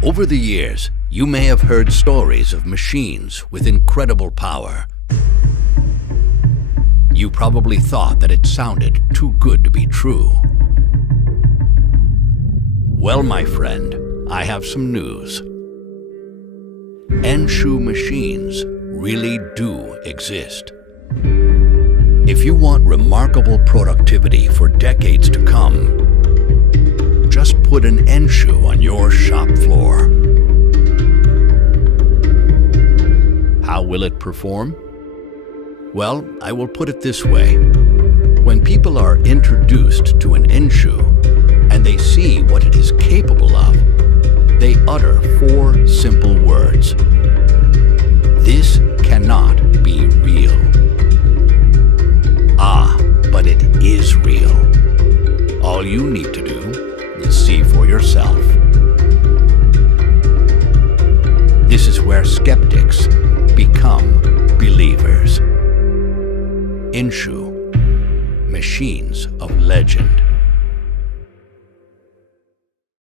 Over the years, you may have heard stories of machines with incredible power. You probably thought that it sounded too good to be true. Well, my friend, I have some news. Enshu machines really do exist. If you want remarkable productivity for decades to come, just put an Enshu on your shop floor. How will it perform? Well, I will put it this way. When people are introduced to an Enshu and they see what it is capable of, they utter 4 simple words. This cannot be real. Ah, but it is real. All you need to do is see for yourself. This is where skeptics become believers. Enshu, machines of legend.